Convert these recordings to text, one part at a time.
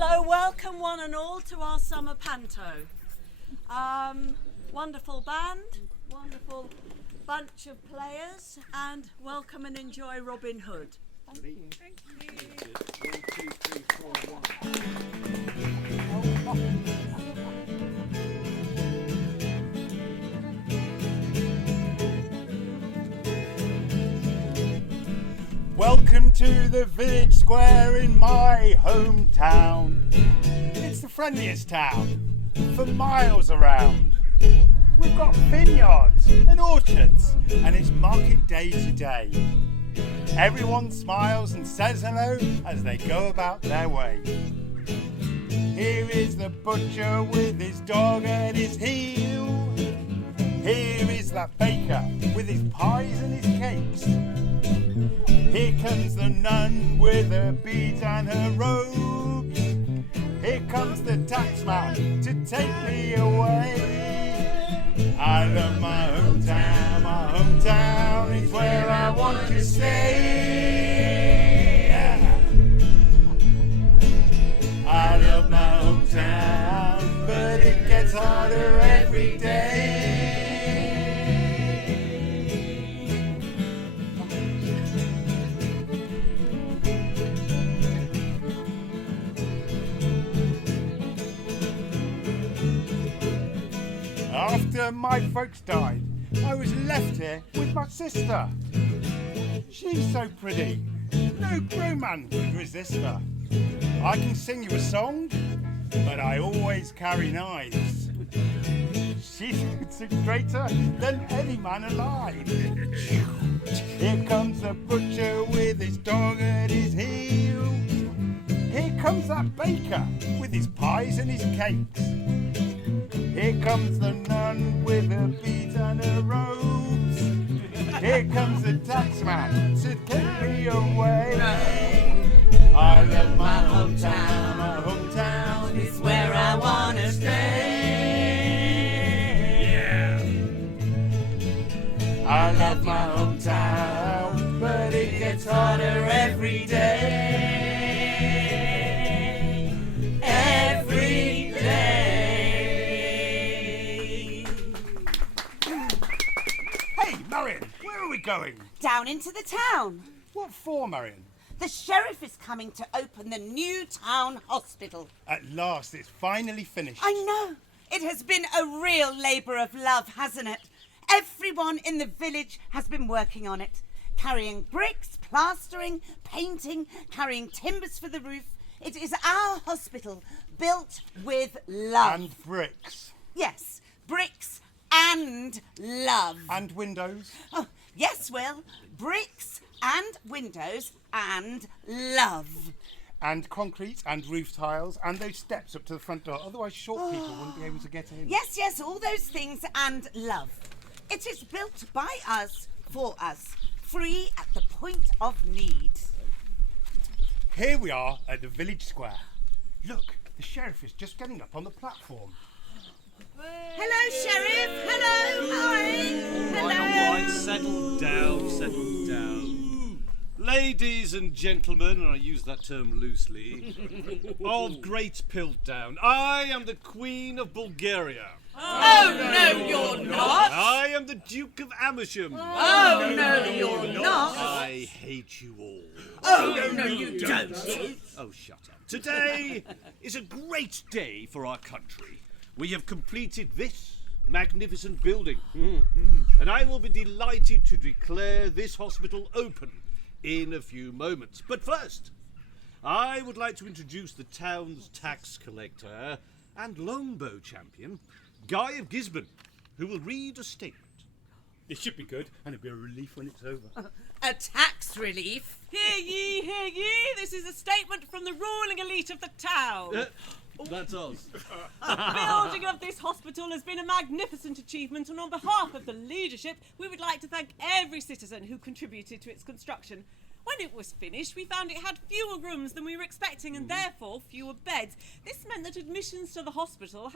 Hello, welcome one and all to our summer panto. Wonderful band, wonderful bunch of players, and welcome and enjoy Robin Hood. Thank you. Thank you. 1, 2, 3, 4, 1. Welcome to the village square in my hometown. It's the friendliest town for miles around. We've got vineyards and orchards, and it's market day today. Everyone smiles and says hello as they go about their way. Here is the butcher with his dog at his heel. Here is that baker with his pies and his cakes. Here comes the nun with her beads and her robes. Here comes the taxman to take me away. I love my hometown is where I want to stay. Yeah. I love my hometown, but it gets harder every day. After my folks died, I was left here with my sister. She's so pretty, no grown man could resist her. I can sing you a song, but I always carry knives. She's straighter than any man alive. Here comes the butcher with his dog at his heel. Here comes that baker with his pies and his cakes. Here comes the nun with her beads and her robes. Here comes the taxman to take me away. I love my hometown is where I wanna stay. Yeah. I love my hometown, but it gets harder every day. Every day. Marion, where are we going? Down into the town. What for, Marion? The sheriff is coming to open the new town hospital. At last, it's finally finished. I know. It has been a real labour of love, hasn't it? Everyone in the village has been working on it. Carrying bricks, plastering, painting, carrying timbers for the roof. It is our hospital, built with love. And bricks. Yes, bricks and love. And windows. Oh, yes, Will. Bricks and windows and love. And concrete and roof tiles and those steps up to the front door. Otherwise, short people wouldn't be able to get in. Yes, all those things and love. It is built by us, for us, free at the point of need. Here we are at the village square. Look, the sheriff is just getting up on the platform. Hello, Sheriff. Hello. Hi. All right, settle down. Ladies and gentlemen, and I use that term loosely, of Great Piltdown, I am the Queen of Bulgaria. Oh, no, you're not. I am the Duke of Amersham. Oh, no, you're not. I hate you all. Oh, no, you don't. Oh, shut up. Today is a great day for our country. We have completed this magnificent building, and I will be delighted to declare this hospital open in a few moments. But first, I would like to introduce the town's tax collector and longbow champion, Guy of Gisbourne, who will read a statement. It should be good, and it'll be a relief when it's over. A tax relief? Hear ye, hear ye. This is a statement from the ruling elite of the town. That's us. The building of this hospital has been a magnificent achievement, and on behalf of the leadership, we would like to thank every citizen who contributed to its construction. When it was finished, we found it had fewer rooms than we were expecting and therefore fewer beds. This meant that admissions to the hospital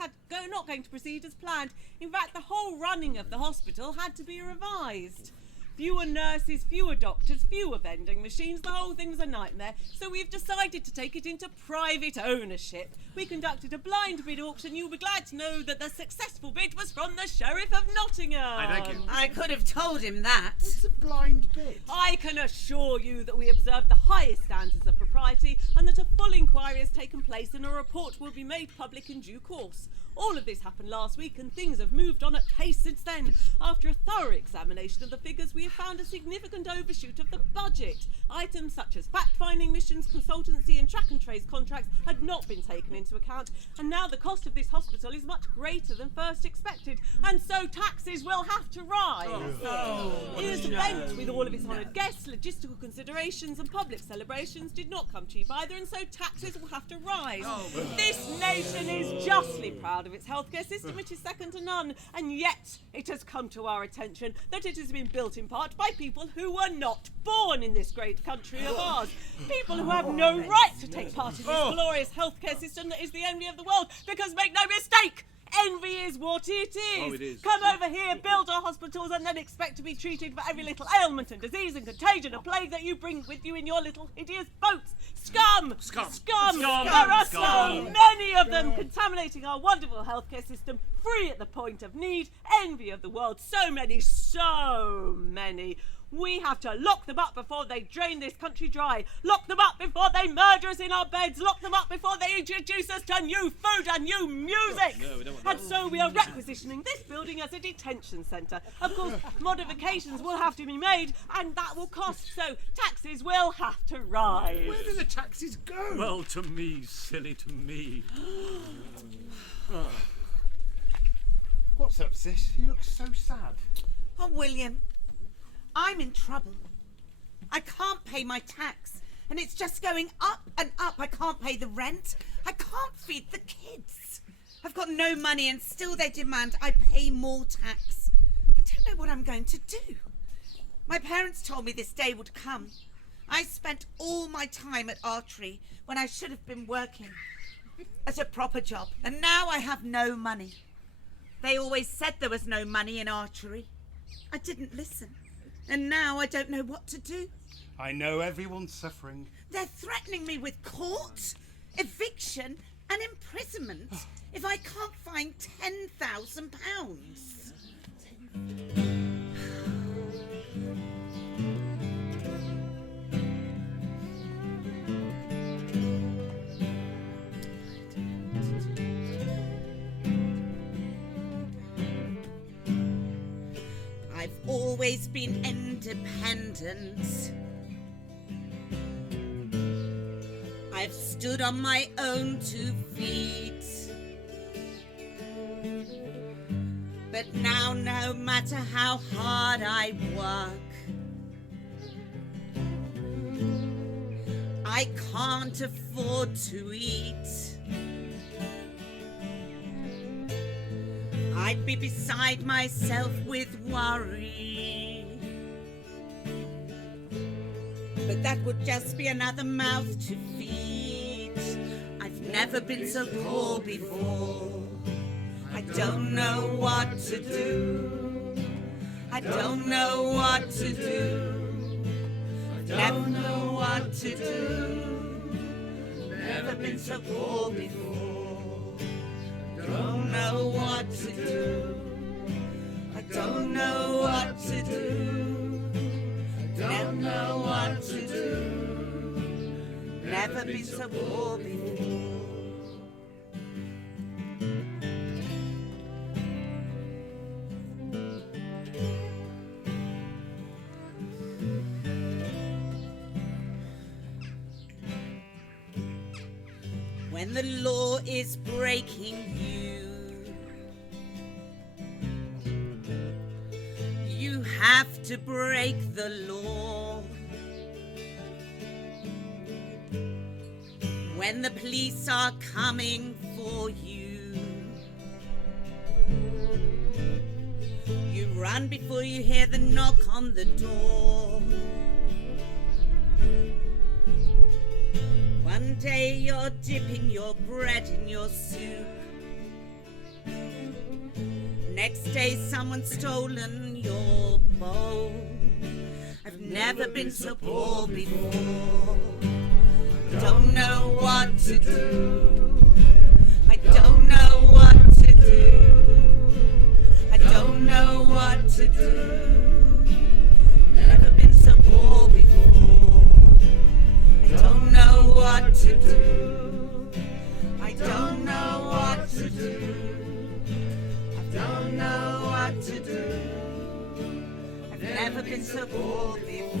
not going to proceed as planned. In fact, the whole running of the hospital had to be revised. Fewer nurses, fewer doctors, fewer vending machines. The whole thing's a nightmare. So we've decided to take it into private ownership. We conducted a blind bid auction. You'll be glad to know that the successful bid was from the Sheriff of Nottingham. I thank you. I could have told him that. It's a blind bid. I can assure you that we observe the highest standards of propriety and that a full inquiry has taken place and a report will be made public in due course. All of this happened last week and things have moved on at pace since then. After a thorough examination of the figures, we have found a significant overshoot of the budget. Items such as fact-finding missions, consultancy and track and trace contracts had not been taken into account, and now the cost of this hospital is much greater than first expected, and so taxes will have to rise. This event, with all of its honoured guests, logistical considerations and public celebrations, did not come cheap either, and so taxes will have to rise. This nation is justly proud of its healthcare system, which is second to none, and yet it has come to our attention that it has been built in part by people who were not born in this great country of ours. People who have no right to take part in this glorious healthcare system that is the envy of the world, because make no mistake, envy is what it is. Oh, it is. Come over here, build our hospitals, and then expect to be treated for every little ailment and disease and contagion and plague that you bring with you in your little hideous boats. Scum! Scum! Scum! Scum! There are Scum! so many of them contaminating our wonderful healthcare system, free at the point of need, envy of the world. So many, so many. We have to lock them up before they drain this country dry. Lock them up before they murder us in our beds. Lock them up before they introduce us to new food and new music. No, we don't want And that. so we are requisitioning this building as a detention centre. Of course, modifications will have to be made, and that will cost, so taxes will have to rise. Where do the taxes go? Well, to me, silly, to me. What's up, sis? You look so sad. Oh, William, I'm in trouble. I can't pay my tax, and it's just going up and up. I can't pay the rent. I can't feed the kids. I've got no money, and still they demand I pay more tax. I don't know what I'm going to do. My parents told me this day would come. I spent all my time at archery when I should have been working at a proper job, and now I have no money. They always said there was no money in archery. I didn't listen. And now I don't know what to do. I know everyone's suffering. They're threatening me with court, eviction and imprisonment if I can't find £10,000. I've always been independent. I've stood on my own 2 feet. But now, no matter how hard I work, I can't afford to eat. I'd be beside myself with worry. But that would just be another mouth to feed. I've never been so poor before. I don't know what to do. I don't know what to do. I don't know what to do. Never been so poor before. Don't know what to do. I don't know what to do. I don't know what to do. Never been so poor before. When the law is breaking you, you have to break the law. When the police are coming for you, you run before you hear the knock on the door. One day you're dipping your bread in your soup. Next day someone's stolen your bowl. I've never been so poor before. I don't know what to do. I don't know what to do. I don't know what to do. Never been so poor before. I don't know what to do. I don't know what to do. I don't know what to do. I've never been so poor before.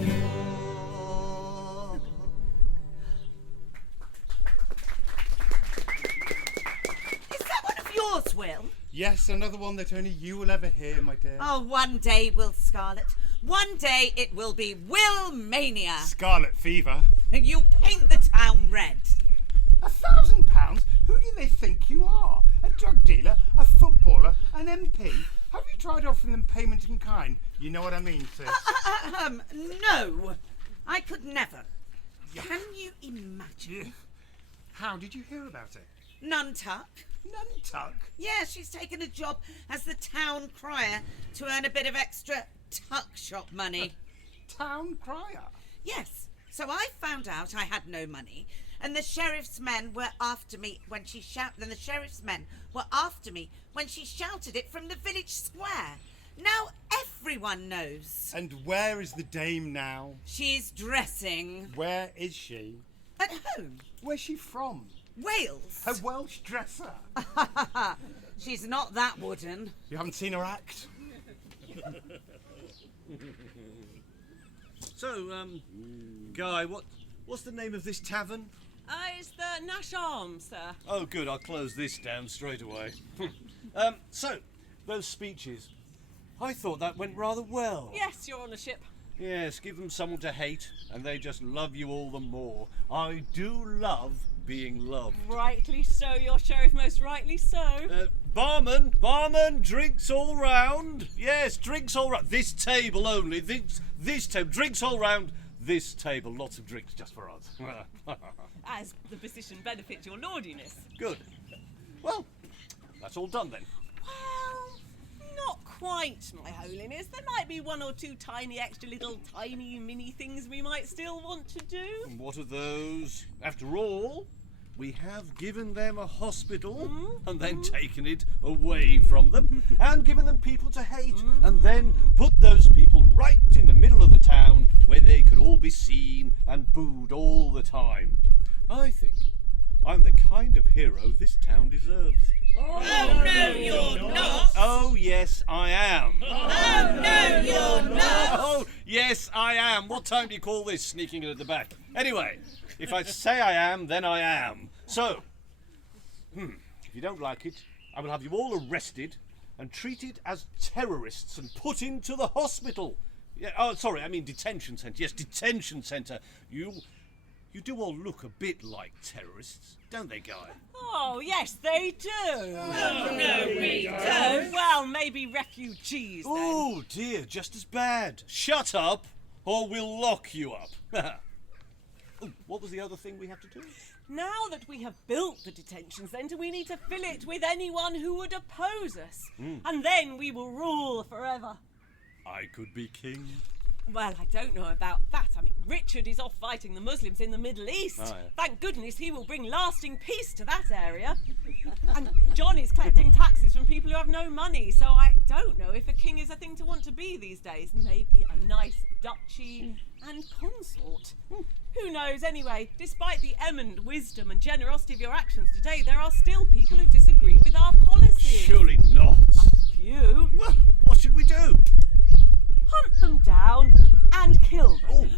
Is that one of yours, Will? Yes, another one that only you will ever hear, my dear. Oh, one day, Will Scarlet. One day it will be Will Mania. Scarlet fever. And you paint the town red. £1,000? Who do they think you are? A drug dealer? A footballer? An MP? Have you tried offering them payment in kind? You know what I mean, sis? No. I could never. Can you imagine? How did you hear about it? Nuntuck. Nuntuck? Yeah, she's taken a job as the town crier to earn a bit of extra tuck shop money. Town crier? Yes. So I found out I had no money, and the sheriff's men were after me when she shouted. And the sheriff's men were after me when she shouted it from the village square. Now everyone knows. And where is the dame now? She's dressing. Where is she? At home. Where's she from? Wales. A Welsh dresser. She's not that wooden. You haven't seen her act? So, Guy, what's the name of this tavern? It's the Nash Arms, sir. Oh, good, I'll close this down straight away. So, those speeches, I thought that went rather well. Yes, your honourship. Yes, give them someone to hate, and they just love you all the more. I do love being loved. Rightly so, your sheriff, most rightly so. Barman, drinks all round. Yes, drinks all round. This table only. This table, drinks all round. This table, lots of drinks just for us. As the position benefits your lordiness. Good. Well, that's all done then. Well, not quite, my holiness. There might be one or two tiny extra little tiny mini things we might still want to do. And what are those? After all, we have given them a hospital and then taken it away from them and given them people to hate and then put those people right in the middle of the town where they could all be seen and booed all the time. I think I'm the kind of hero this town deserves. Oh, no, you're not. Oh, yes, I am. Oh, no, you're not. Oh, yes, I am. What time do you call this, sneaking in at the back? Anyway, if I say I am, then I am. So, if you don't like it, I will have you all arrested and treated as terrorists and put into the hospital. Yeah, oh, sorry, I mean detention centre. Yes, detention centre. You do all look a bit like terrorists, don't they, Guy? Oh, yes, they do. Oh, no, we don't. Well, maybe refugees, then. Oh, dear, just as bad. Shut up, or we'll lock you up. Oh, what was the other thing we have to do? Now that we have built the detention centre, we need to fill it with anyone who would oppose us. And then we will rule forever. I could be king. Well, I don't know about that. I mean, Richard is off fighting the Muslims in the Middle East. Oh, yeah. Thank goodness he will bring lasting peace to that area. And John is collecting taxes from people who have no money, so I don't know if a king is a thing to want to be these days. Maybe a nice duchy and consort. Who knows? Anyway, despite the eminent wisdom and generosity of your actions today, there are still people who disagree with our policies. Surely not. You Well, what should we do? hunt them down and kill them.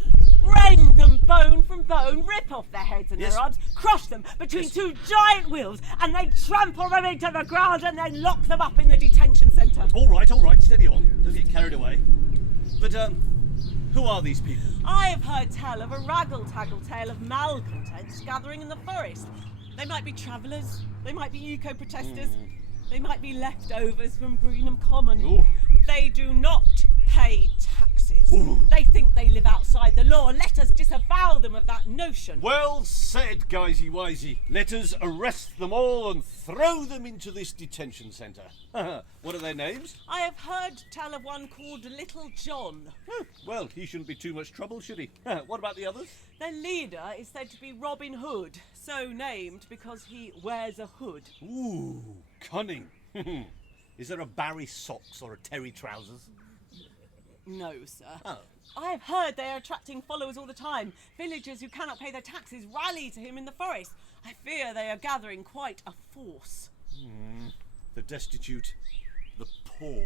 Rend them bone from bone, rip off their heads and Yes. their arms, crush them between two giant wheels, and then trample them into the ground and then lock them up in the detention centre. All right, steady on. Don't get carried away. But, who are these people? I have heard tell of a raggle-taggle tale of malcontents gathering in the forest. They might be travellers, they might be eco-protesters, they might be leftovers from Greenham Common. Ooh. They do not pay tax taxes. Ooh. They think they live outside the law. Let us disavow them of that notion. Well said, Guysy Wisey. Let us arrest them all and throw them into this detention centre. What are their names? I have heard tell of one called Little John. Well, he shouldn't be too much trouble, should he? What about the others? Their leader is said to be Robin Hood, so named because he wears a hood. Ooh, cunning. Is there a Barry socks or a Terry trousers? No, sir. Oh. I have heard they are attracting followers all the time. Villagers who cannot pay their taxes rally to him in the forest. I fear they are gathering quite a force. The destitute, the poor,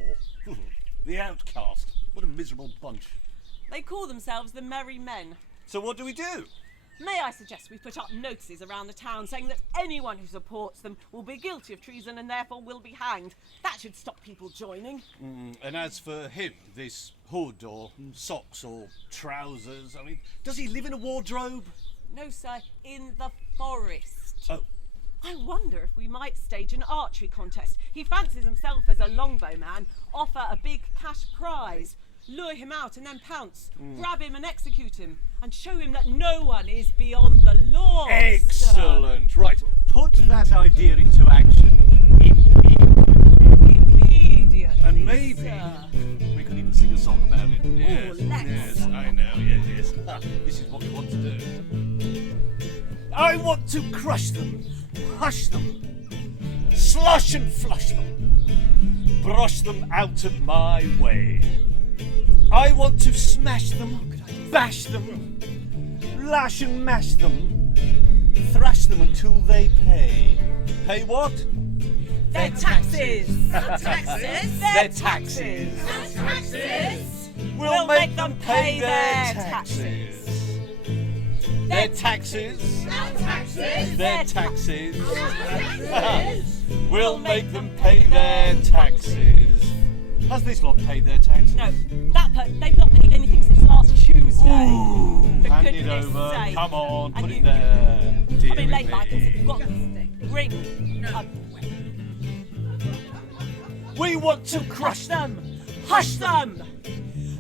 the outcast. What a miserable bunch. They call themselves the Merry Men. So what do we do? May I suggest we put up notices around the town saying that anyone who supports them will be guilty of treason and therefore will be hanged. That should stop people joining. And as for him, this hood or socks or trousers, I mean, does he live in a wardrobe? No, sir, in the forest. Oh. I wonder if we might stage an archery contest. He fancies himself as a longbow man, offer a big cash prize, lure him out and then pounce, grab him and execute him, and show him that no one is beyond the law. Excellent. Right, put that idea into action. Immediately. And maybe sir. we could even sing a song about it. Yes, let's. yes, I know, yes. This is what we want to do. I want to crush them, hush them, slush and flush them, brush them out of my way. I want to smash them, bash them, lash and mash them, thrash them until they pay. Pay what? Their taxes. Taxes? Their taxes. Taxes? We'll make them pay their taxes. Their taxes. Taxes? Their taxes. We'll make them pay their taxes. Has this lot paid their taxes? No, they've not paid anything since last Tuesday. Ooh, For hand it goodness over. sake. Come on, And put you- it there. I've Dearie been late, me. Michael, if you've got ring. We want to crush them, Hush them!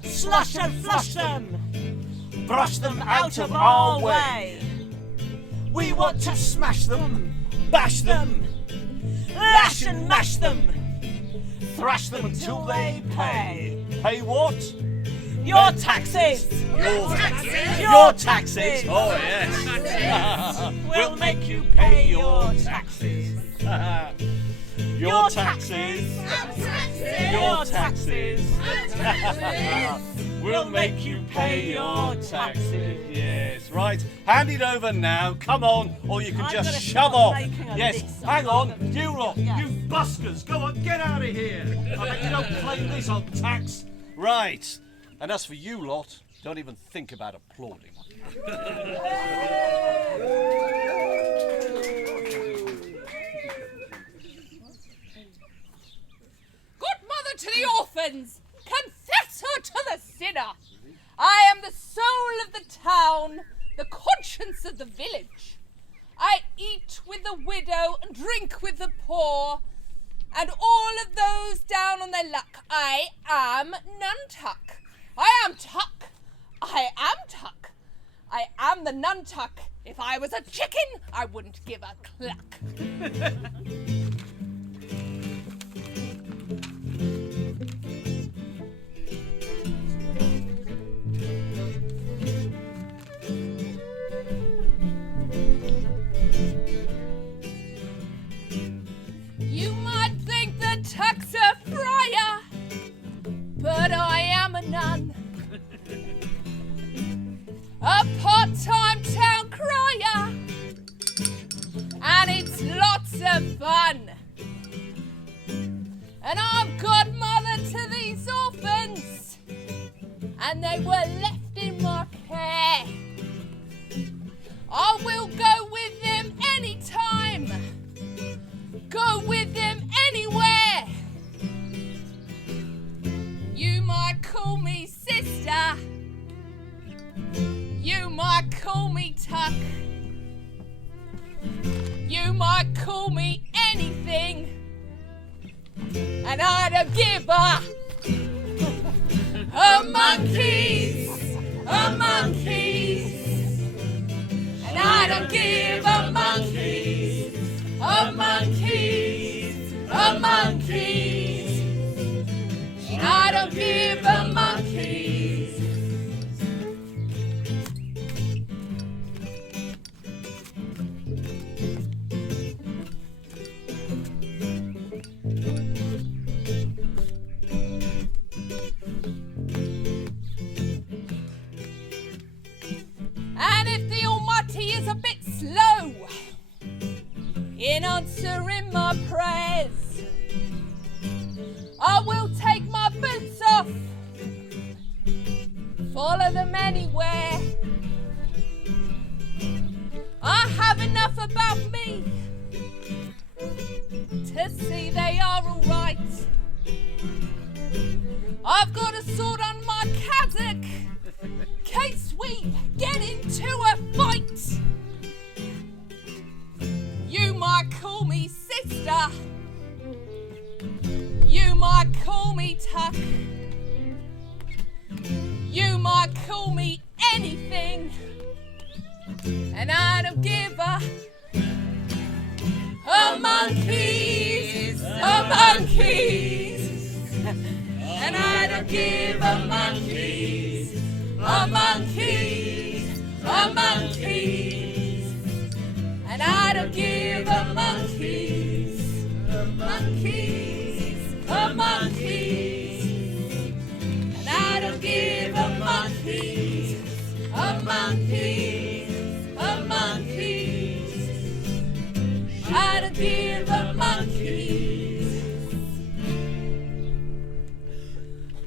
Slush and flush them! brush them out of our way. We want to smash them, bash them, Lash and mash them! thrash them until they pay. Pay what? Your taxes! Your taxes. Your Your taxes. Oh yes. We'll make you pay your taxes. Your taxes. Your taxes. We'll make you pay your taxes. Yes, right. Hand it over now. Come on, or you can I'm just gonna shove start off. making a Yes, list. hang on. You lot, Yes. you buskers. Go on, get out of here. I bet you don't claim this on tax. Right. And as for you lot, don't even think about applauding. Good mother to the orphans, confessor to the sinner. I am the soul of the town, the conscience of the village. I eat with the widow and drink with the poor, and all of those down on their luck. I am Nuntuck. I am Tuck. I am Tuck. I am the Nuntuck. If I was a chicken, I wouldn't give a cluck. You might think that Tuck's a friar, but I am a nun. A part-time town crier, and it's lots of fun. And I'm godmother to these orphans, and they were left in my care. I will go with them anytime, go with them anywhere. You might call me sister, you might call me Tuck, you might call me anything, and I don't give a monkey uttering my prayers. I will take my boots off, follow them anywhere. I have enough about me to see they are all right. I've got a sword on my cassock, case we get into a fight. You might call me sister, you might call me Tuck, you might call me anything, and I don't give a monkeys, and I don't give a monkeys, and I don't give a monkeys, and I don't give a monkeys, and I don't give a monkeys.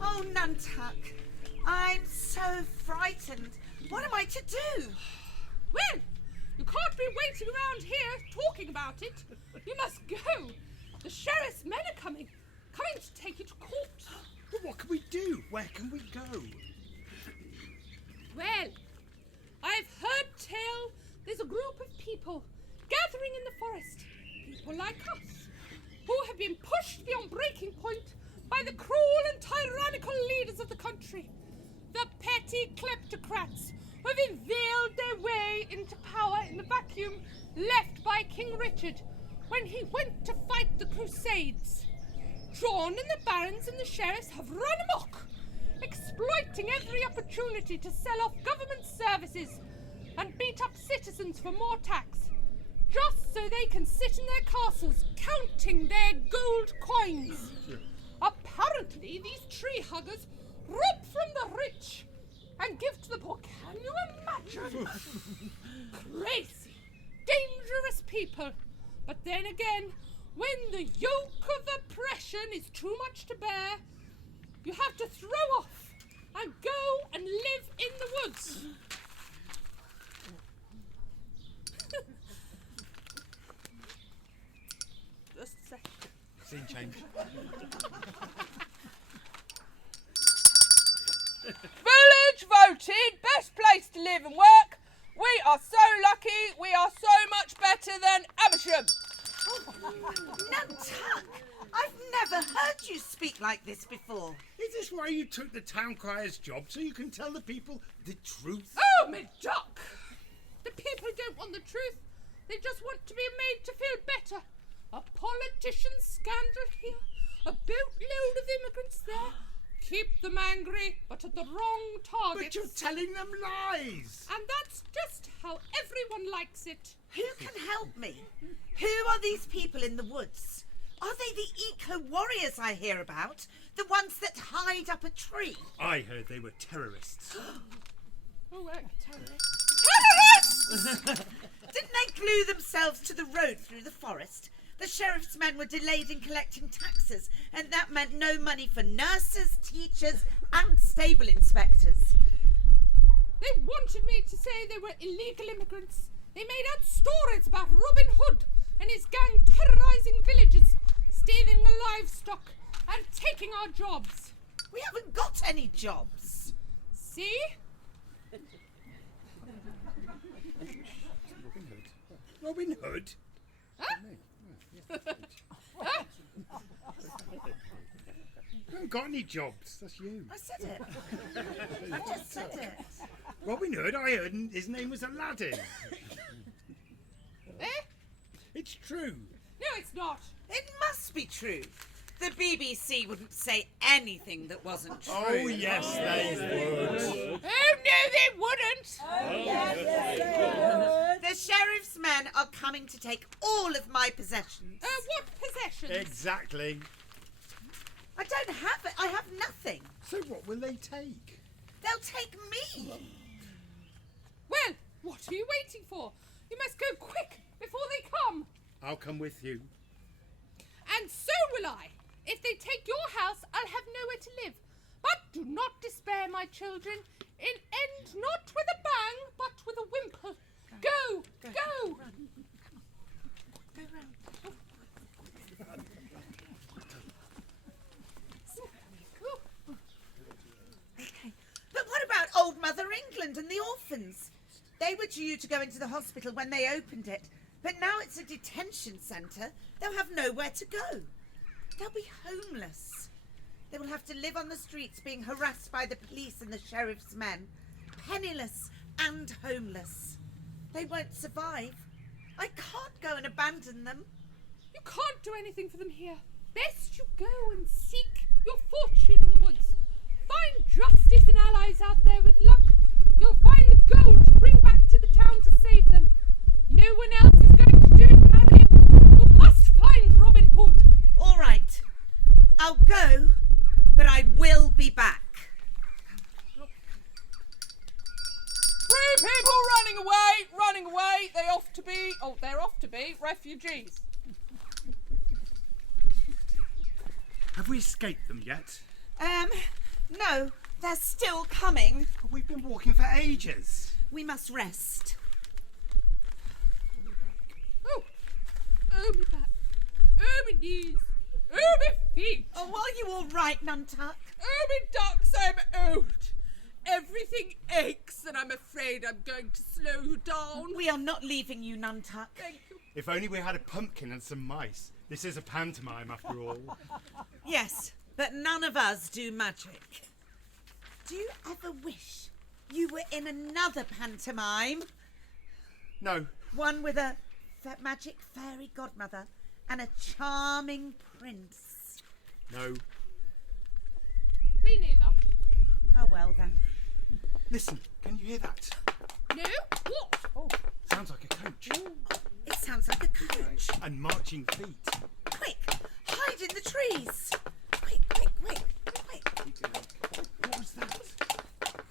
Oh, Nantuck, I'm so frightened. What am I to do? Well, you can't be waiting around here talking about it. You must go. The sheriff's men are coming to take you to court. But what can we do? Where can we go? Well, I've heard tell there's a group of people gathering in the forest, people like us, who have been pushed beyond breaking point by the cruel and tyrannical leaders of the country, the petty kleptocrats who have inveigled their way into power in the vacuum left by King Richard when he went to fight the Crusades. Jon and the barons and the sheriffs have run amok, exploiting every opportunity to sell off government services and beat up citizens for more tax, just so they can sit in their castles counting their gold coins. Apparently, these tree huggers rob from the rich and give to the poor. Can you imagine? Crazy, dangerous people. But then again, when the yoke of oppression is too much to bear, you have to throw off and go and live in the woods. Just a second. Scene change. Village voted best place to live and work. We are so lucky. We are so much better than Amersham. Nantuck, I've never heard you speak like this before. Is this why you took the town crier's job, so you can tell the people the truth? Oh, me duck! The people don't want the truth. They just want to be made to feel better. A politician's scandal here, a boatload of immigrants there. Keep them angry, but at the wrong target. But you're telling them lies! And that's just how everyone likes it. Who can help me? Who are these people in the woods? Are they the eco-warriors I hear about? The ones that hide up a tree? I heard they were terrorists. Oh, terrorists! Didn't they glue themselves to the road through the forest? The sheriff's men were delayed in collecting taxes, and that meant no money for nurses, teachers, and stable inspectors. They wanted me to say they were illegal immigrants. They made out stories about Robin Hood and his gang terrorising villages, stealing the livestock, and taking our jobs. We haven't got any jobs. See? Robin Hood? Huh? You haven't got any jobs, that's you. I said it. I just said it. Robin Hood, I heard his name was Aladdin. Eh? It's true. No, it's not. It must be true. The BBC wouldn't say anything that wasn't true. Oh, yes, they would. Oh, no, they wouldn't. The sheriff's men are coming to take all of my possessions. What possessions? Exactly. I don't have it. I have nothing. So what will they take? They'll take me. Well, what are you waiting for? You must go quick before they come. I'll come with you. And so will I. If they take your house, I'll have nowhere to live. But do not despair, my children. It end not with a bang, but with a whimper. Go, go. Go round. Okay. But what about old Mother England and the orphans? They were due to go into the hospital when they opened it, but now it's a detention centre. They'll have nowhere to go. They'll be homeless. They will have to live on the streets being harassed by the police and the sheriff's men. Penniless and homeless. They won't survive. I can't go and abandon them. You can't do anything for them here. Best you go and seek your fortune in the woods. Find justice and allies out there with luck. You'll find the gold to bring back to the town to save them. No one else is going to do it, Marion. You must find Robin Hood. All right. I'll go, but I will be back. 3 people running away. They're off to be refugees. Have we escaped them yet? No, they're still coming. We've been walking for ages. We must rest. Oh, me back. Oh, me knees. Oh, me feet. Oh, are you all right, Nuntuck? Oh, me ducks, I'm old. Everything aches and I'm afraid I'm going to slow you down. We are not leaving you, Nuntuck. Thank you. If only we had a pumpkin and some mice. This is a pantomime, after all. Yes, but none of us do magic. Do you ever wish you were in another pantomime? No. One with a magic fairy godmother and a charming prince. No. Me neither. Oh, well then. Listen, can you hear that? No? What? Oh. Sounds like a coach. It sounds like a coach. And marching feet. Quick, hide in the trees. Quick, quick, quick, quick. What was that?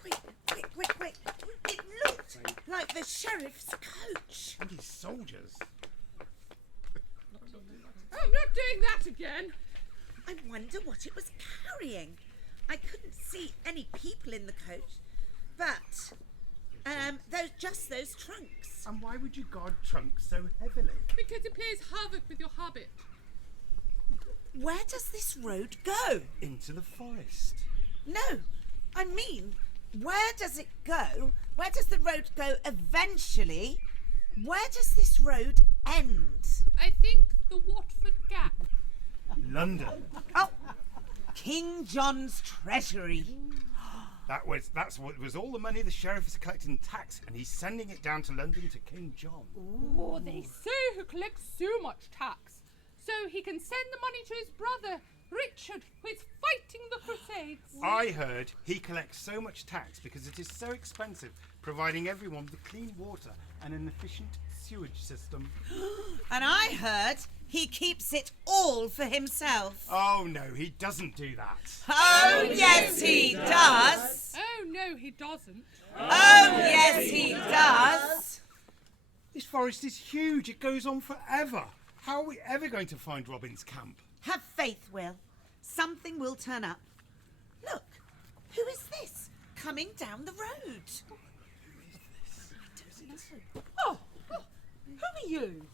Quick, quick, quick, quick. It looked like the sheriff's coach. And his soldiers. I'm not doing that again. I wonder what it was carrying. I couldn't see any people in the coach, but those trunks. And why would you guard trunks so heavily? Because it plays havoc with your habit. Where does this road go? Into the forest. No, I mean, where does it go? Where does the road go eventually? Where does this road end? I think the Watford Gap. London. Oh, King John's treasury. That's what was all the money the sheriff is collecting tax, and he's sending it down to London to King John. Oh, they say he collects so much tax, so he can send the money to his brother, Richard, who is fighting the Crusades. I heard he collects so much tax because it is so expensive providing everyone with clean water and an efficient sewage system. And I heard he keeps it all for himself. Oh no, he doesn't do that. Oh, yes, he does. Oh, no, he doesn't. Oh, yes, he does. This forest is huge. It goes on forever. How are we ever going to find Robin's camp? Have faith, Will. Something will turn up. Look, who is this coming down the road? Oh, who are you?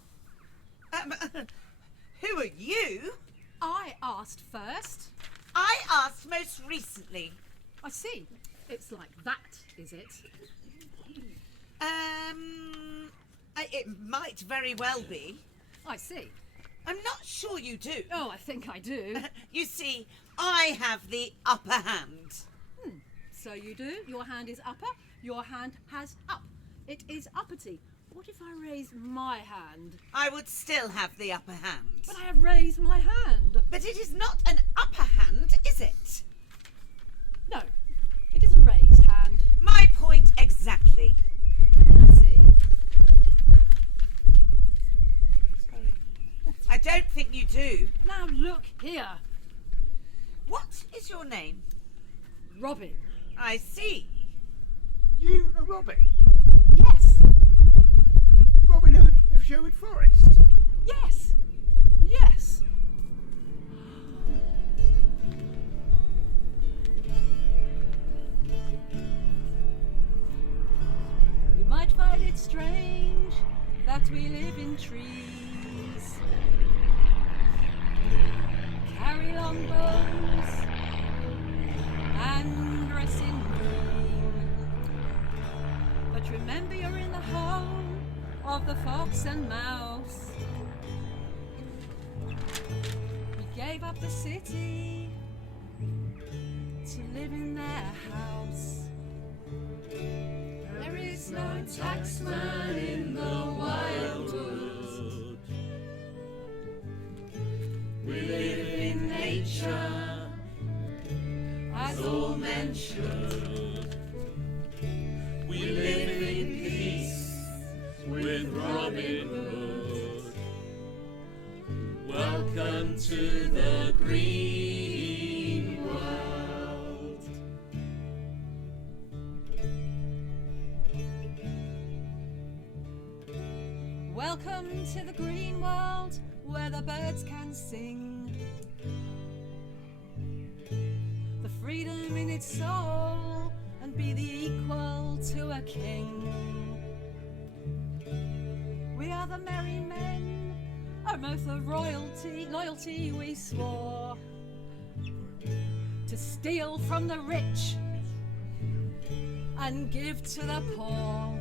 Who are you? I asked first. I asked most recently. I see. It's like that, is it? It might very well be. I see. I'm not sure you do. Oh, I think I do. You see, I have the upper hand. So you do. Your hand is upper. Your hand has up. It is uppity. What if I raise my hand? I would still have the upper hand. But I have raised my hand. But it is not an upper hand, is it? No, it is a raised hand. My point exactly. I see. I don't think you do. Now look here. What is your name? Robin. I see. You are Robin? Yes. Robin Hood of Sherwood Forest? Yes. Yes. forest we live in trees. Carry long bows and dress in green. But remember you're in the home of the fox and mouse. We gave up the city to live in their house. There is no taxman in the wildwood. We live in nature, as all men should. We live in peace with Robin Hood. Welcome to the green world. Welcome to the green world, where the birds can sing. The freedom in its soul, and be the equal to a king. We are the merry men, our oath of loyalty we swore. To steal from the rich and give to the poor.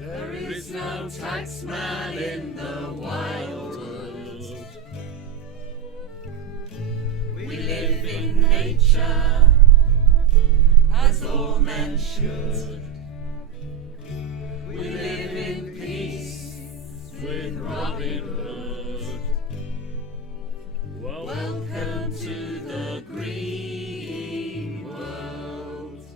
There is no taxman in the wildwood. We live in nature, as all men should. We live in peace with Robin Hood. Welcome to the green world.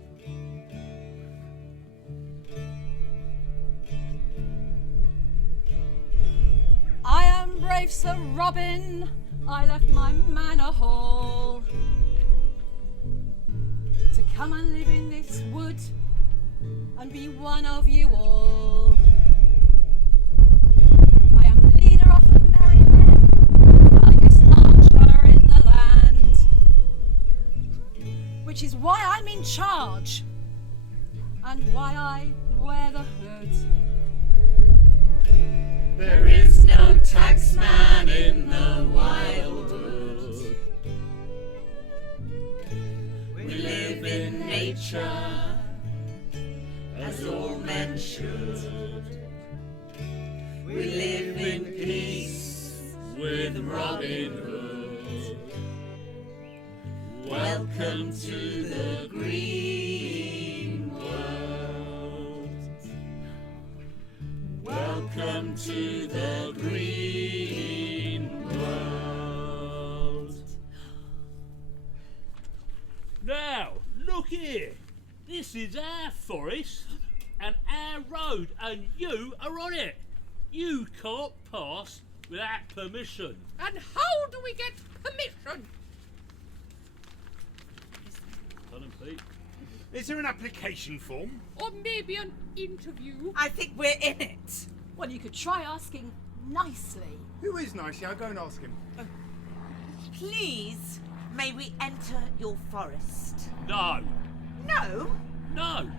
I am brave Sir Robin, I left my manor hall to come and live in this wood and be one of you all. I am the leader of the merry men, the finest archer in the land, which is why I'm in charge and why I wear the hood. There is no taxman in the wildwood. We live in nature, as all men should. We live in peace with Robin Hood. Welcome to the green world. Welcome to the green world. Now, look here. This is our forest and our road, and you are on it. You can't pass without permission. And how do we get permission? Tell 'em, Pete. Is there an application form? Or maybe an interview? I think we're in it. Well, you could try asking nicely. Who is nice? Yeah, I'll go and ask him. Please, may we enter your forest? No, No, no.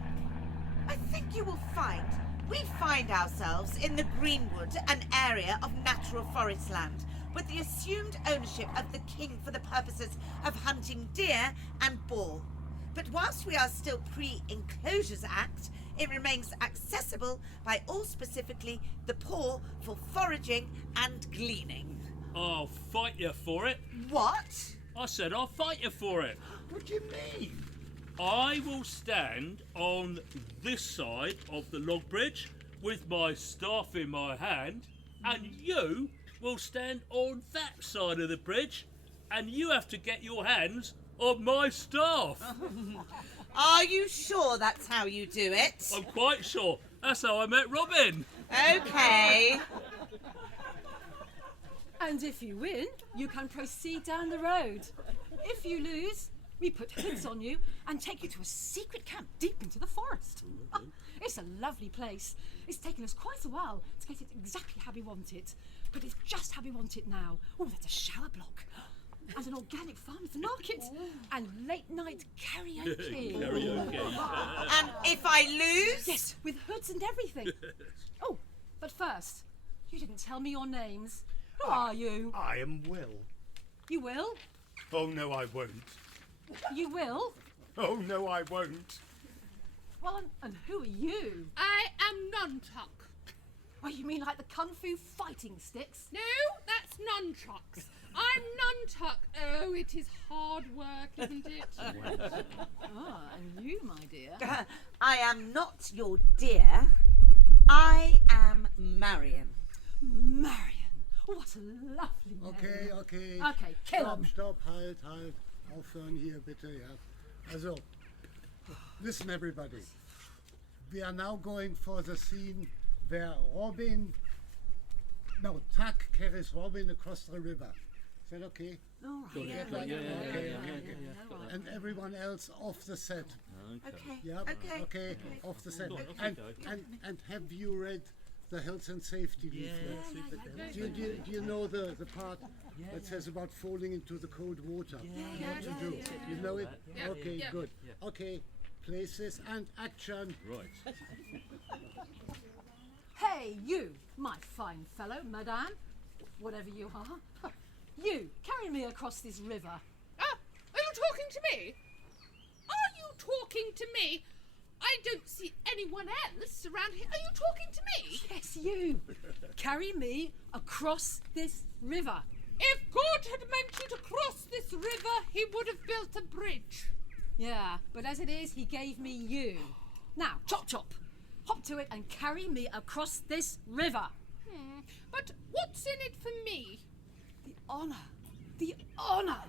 I think you will find we find ourselves in the Greenwood, an area of natural forest land, with the assumed ownership of the king for the purposes of hunting deer and boar. But whilst we are still pre-Enclosures Act, it remains accessible by all, specifically the poor, for foraging and gleaning. I'll fight you for it. What? I said I'll fight you for it. What do you mean? I will stand on this side of the log bridge with my staff in my hand, and you will stand on that side of the bridge, and you have to get your hands on my staff. Are you sure that's how you do it? I'm quite sure. That's how I met Robin. Okay. And if you win, you can proceed down the road. If you lose, we put hoods on you and take you to a secret camp deep into the forest. It's a lovely place. It's taken us quite a while to get it exactly how we want it, but it's just how we want it now. Oh, there's a shower block and an organic farmer's market and late night karaoke. Karaoke. And if I lose? Yes, with hoods and everything. Oh, But first, you didn't tell me your names. Who are you? I am Will. You will? Oh, no, I won't. You will? Oh, no, I won't. Well, and who are you? I am Nunchuck. Oh, you mean like the kung fu fighting sticks? No, that's nunchucks. I'm Nunchuck. Oh, it is hard work, isn't it? Ah, and you, my dear? I am not your dear. I am Marion. Marion. What a lovely name. Okay. Okay, kill him. Stopp, halt. Aufhören hier, bitte, ja. Also, listen everybody. We are now going for the scene where Tuck carries Robin across the river. Is that okay? All right. Okay. And everyone else off the set. Okay. Yeah. Okay. Off the set. And have you read the health and safety leaflet? Do you know the part that says about falling into the cold water? What to do? You know it? Okay, good. Okay, places and action. Right. Hey, you, my fine fellow, madame, whatever you are. You, carry me across this river. Ah, are you talking to me? Are you talking to me? I don't see anyone else around here. Are you talking to me? Yes, you. Carry me across this river. If God had meant you to cross this river, he would have built a bridge. Yeah, but as it is, he gave me you. Now, chop. Hop to it and carry me across this river. But what's in it for me? The honour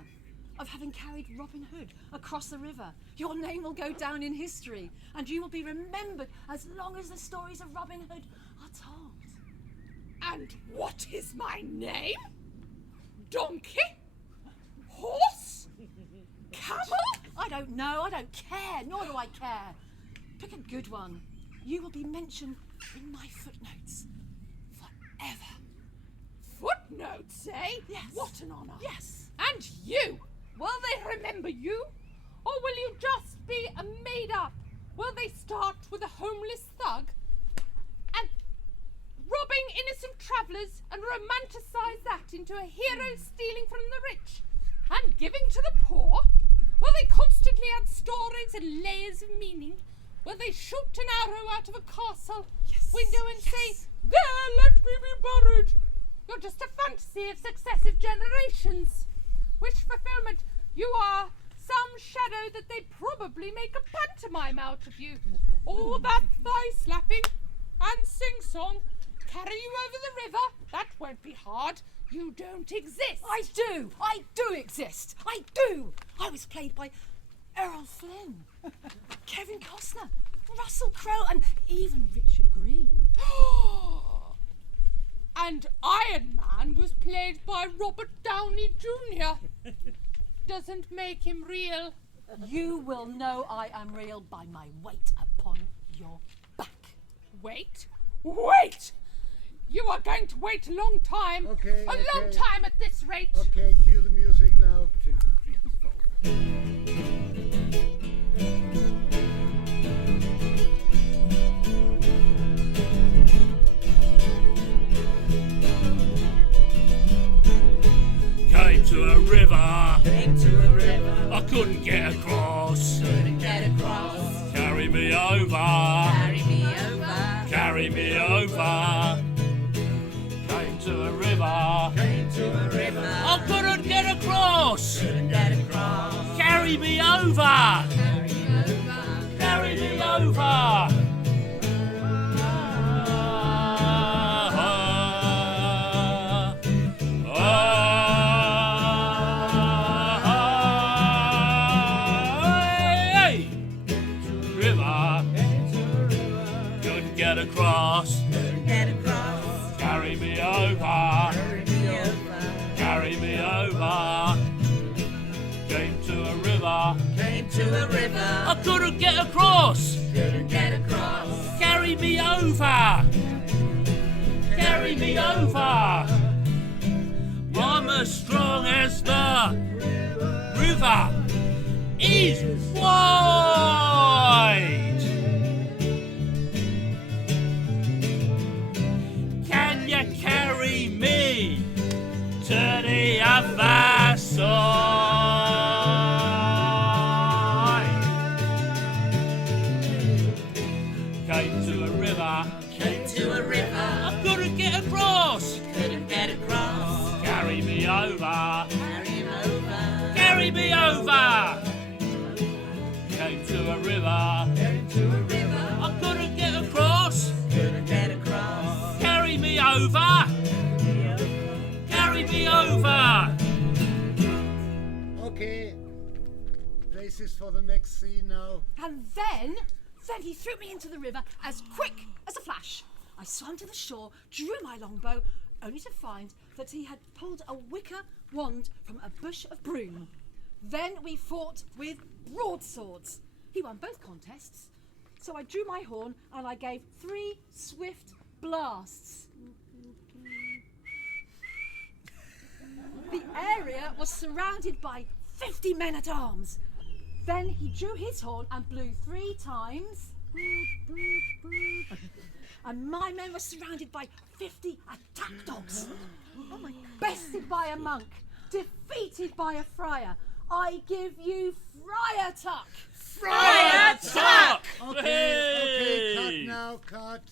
of having carried Robin Hood across the river. Your name will go down in history, and you will be remembered as long as the stories of Robin Hood are told. And what is my name? Donkey? Horse? Camel? I don't know, I don't care, nor do I care. Pick a good one. You will be mentioned in my footnotes forever. Footnotes, eh? Yes. What an honour. Yes. And you? Will they remember you? Or will you just be a made-up? Will they start with a homeless thug and robbing innocent travellers and romanticise that into a hero stealing from the rich and giving to the poor? Will they constantly add stories and layers of meaning? Will they shoot an arrow out of a castle window and say, "There, let me be buried"? You're just a fantasy of successive generations. Wish fulfillment, you are some shadow that they probably make a pantomime out of you. All that thigh slapping and sing-song carry you over the river. That won't be hard. You don't exist. I do exist. I do. I was played by Errol Flynn, Kevin Costner, Russell Crowe, and even Richard Green. And Iron Man was played by Robert Downey Jr. Doesn't make him real. You will know I am real by my weight upon your back. Wait! You are going to wait a long time. Okay. Long time at this rate. Okay, cue the music now. 2, 3, 4. Came to a river. I couldn't get across. Carry me over. Carry me over. Came to a river. I couldn't get across. Carry me over. Carry me over. Across. Carry me over. Carry me over. Came to a river. I couldn't get across. Carry me over. Carry me over. I'm as strong as the river is wide. Came to a river. I couldn't get across. Carry me over. Carry me over. Okay. Places for the next scene now. And then he threw me into the river as quick as a flash. I swam to the shore, drew my longbow, only to find that he had pulled a wicker wand from a bush of broom. Then we fought with broadswords. He won both contests. So I drew my horn and I gave 3 swift blasts. The area was surrounded by 50 men-at-arms. Then he drew his horn and blew 3 times. And my men were surrounded by 50 attack dogs. Bested by a monk, defeated by a friar. I give you Friar Tuck. Friar Tuck! Okay, cut now, cut.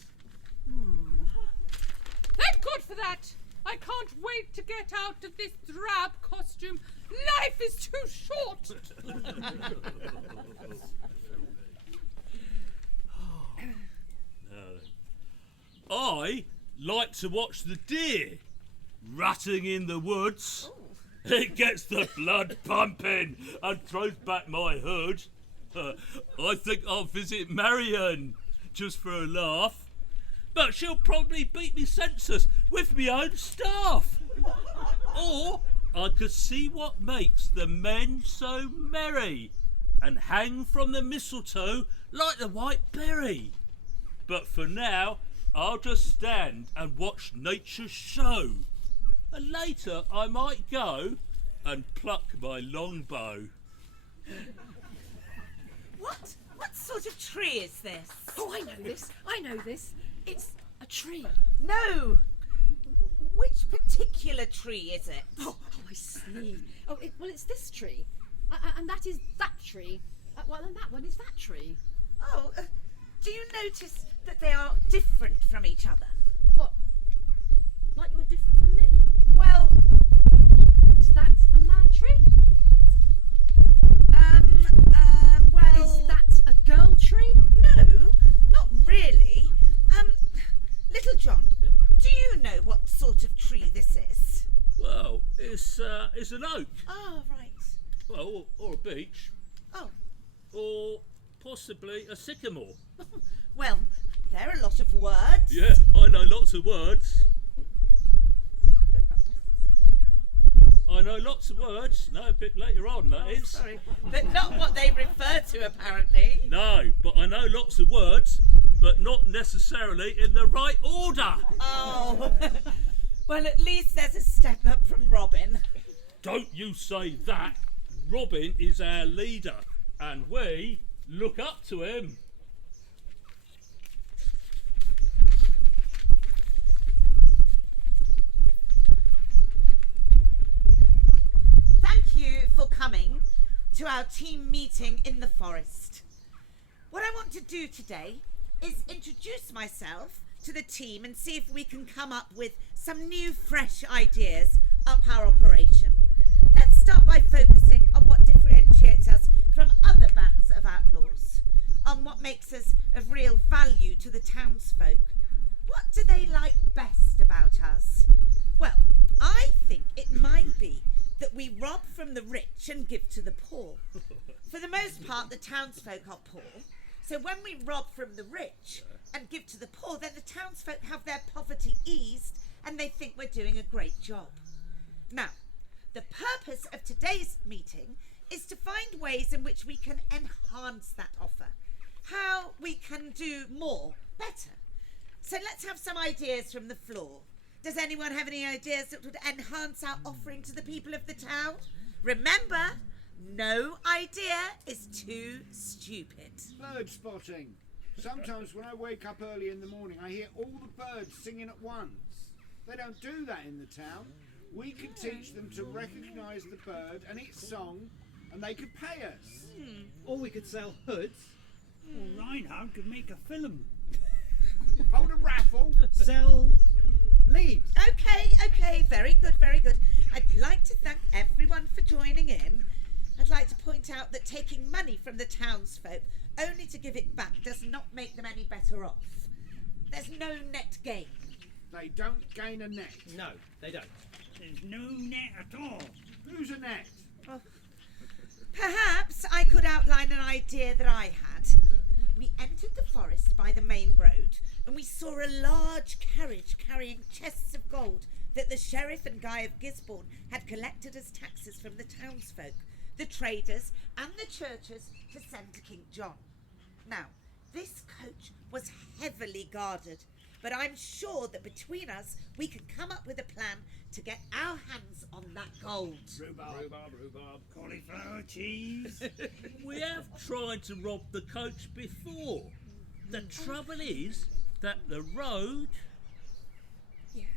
Thank God for that. I can't wait to get out of this drab costume. Life is too short. I like to watch the deer rutting in the woods. It gets the blood pumping and throws back my hood. I think I'll visit Marion just for a laugh, but she'll probably beat me senseless with my own staff. Or I could see what makes the men so merry and hang from the mistletoe like the white berry. But for now, I'll just stand and watch nature's show. And later I might go and pluck my longbow. What? What sort of tree is this? Oh, I know this. It's a tree. No! Which particular tree is it? Oh, I see. Oh, it's this tree. And that is that tree. And that one is that tree. Oh, do you notice that they are different from each other? What? Like you're different from me? Well, Is that a man tree? well... Is that a girl tree? No, not really. Little John, do you know what sort of tree this is? Well, it's an oak. Oh, right. Well, or a beech. Oh, Or possibly a sycamore. well, there are a lot of words. Yeah, I know lots of words. I know lots of words. No, a bit later on, that is. Sorry, but not what they refer to, apparently. No, but I know lots of words, but not necessarily in the right order. Oh, well, at least there's a step up from Robin. Don't you say that. Robin is our leader, and we look up to him. Thank you for coming to our team meeting in the forest. What I want to do today is introduce myself to the team and see if we can come up with some new, fresh ideas up our operation. Let's start by focusing on what differentiates us from other bands of outlaws, on what makes us of real value to the townsfolk. What do they like best about us? Well, I think it might be that we rob from the rich and give to the poor. For the most part, the townsfolk are poor, so when we rob from the rich and give to the poor, then the townsfolk have their poverty eased and they think we're doing a great job. Now, the purpose of today's meeting is to find ways in which we can enhance that offer, how we can do more, better. So let's have some ideas from the floor. Does anyone have any ideas that would enhance our offering to the people of the town? Remember, no idea is too stupid. Bird spotting. Sometimes when I wake up early in the morning, I hear all the birds singing at once. They don't do that in the town. We could teach them to recognise the bird and its song, and they could pay us. Or we could sell hoods. Or Reinhard could make a film. Hold a raffle. Sell leaves. Okay, very good, very good. I'd like to thank everyone for joining in. I'd like to point out that taking money from the townsfolk only to give it back does not make them any better off. There's no net gain. They don't gain a net. No, they don't. There's no net at all. Who's a net? Perhaps I could outline an idea that I had. We entered the forest by the main road and we saw a large carriage carrying chests of gold that the sheriff and Guy of Gisbourne had collected as taxes from the townsfolk, the traders and the churches to send to King John. Now, this coach was heavily guarded, but I'm sure that between us we could come up with a plan to get our hands on that gold. Rhubarb, cauliflower, cheese. We have tried to rob the coach before. The trouble is that the road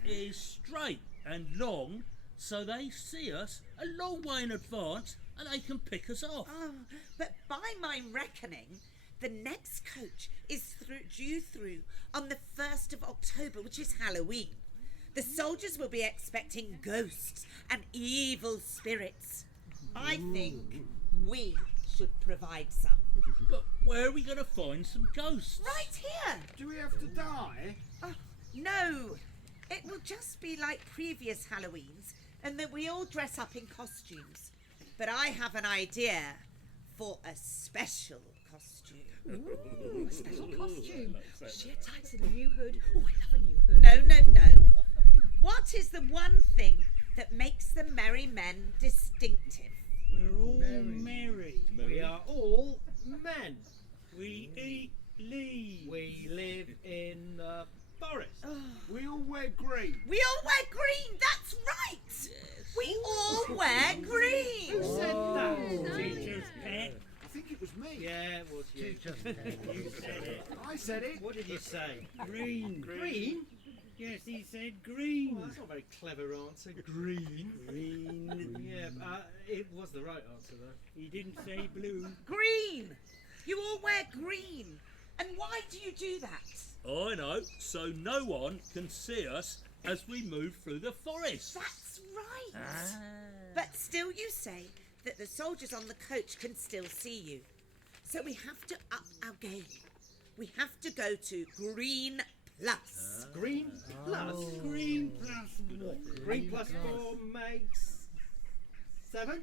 is straight and long, so they see us a long way in advance and they can pick us off. Oh, but by my reckoning, the next coach is due through on the 1st of October, which is Halloween. The soldiers will be expecting ghosts and evil spirits. I think we should provide some. But where are we going to find some ghosts? Right here. Do we have to die? Oh, no. It will just be like previous Halloweens, and that we all dress up in costumes. But I have an idea for a special costume. Ooh, a special costume. Sheer tights and a new hood. Oh, I love a new hood. No. What is the one thing that makes the merry men distinctive? We're all merry. We are all men. We eat leaves. We live in the forest. We all wear green. We all wear green, that's right! We all wear green! Who said that? Teacher's pet. I think it was me. Yeah, it was you. You said it. I said it. What did you say? Green. Green? Yes, he said green. Well, that's not a very clever answer. Green. Yeah, it was the right answer though. He didn't say blue. Green! You all wear green. And why do you do that? I know, so no one can see us as we move through the forest. That's right. But still you say that the soldiers on the coach can still see you. So we have to up our game. We have to go to Green Plus. Green plus? Green plus what? Green plus 4 makes 7?